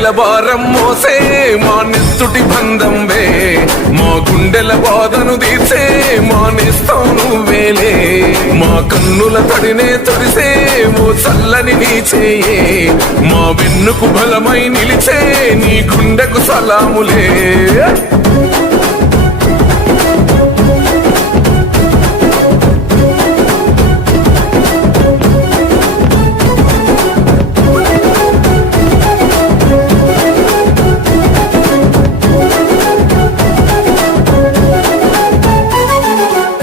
బస్తెల భారం మోసే మా నెత్తుటి బంధం వే, మా గుండెల బాధను తీర్చే మా నేస్తం నువ్వేలే, మా కన్నుల తడినే తొడిసే ఓ చల్లని నీ చేయే, మా వెన్నుకు బలమై నిలిచే నీ గుండెకు సలాములే.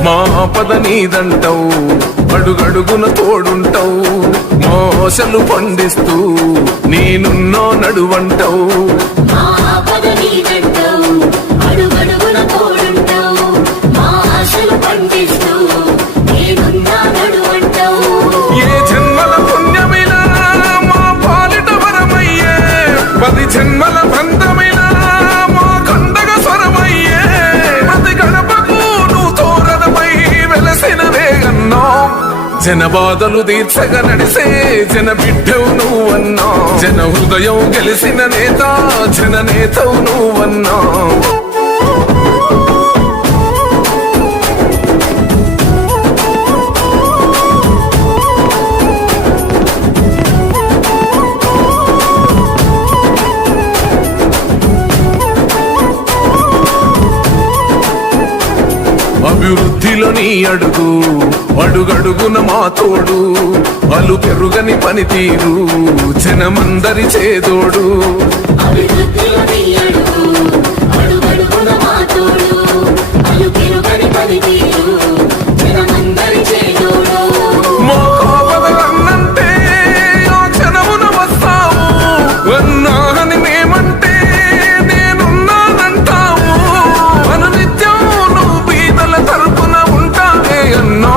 మా ఆపద నీదంటావు, అడుగడుగున తోడుంటావు, మా ఆశలు పండిస్తూ నేనున్నో నడువంటావు. ఏ జన్మల పుణ్యమిలా మా పాలిట వరమయ్యే, 10 జన్మల బంధమిలా మా కండగ స్వరమయ్యే, ప్రతి గడపకు నువ్వు తోరణమై వెలసిన వేగన్నా, జన బాధలు తీర్చగా నడిసే జన బిడ్డవు నువ్వన్నా, జన హృదయం గెలిసిన నేత జన నేతవు నువ్వన్నా. అభివృద్ధిలో నీ అడుగు, అడుగడుగున మా తోడు, అలు పెరుగని పనితీరు జనమందరి చేదోడు. మా కాపదలన్నంటే ఆ క్షణమున వస్తావు, అన్నాని మేమంటే నేనున్నానంటావు, అనునిత్యం నువ్వు బీదల తరపున ఉంటావే అన్నా.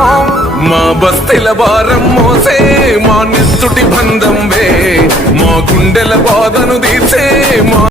మా బస్తెల భారం మోసే మా నెత్తుటి బంధం వే, మా గుండెల బాధను తీర్చే మా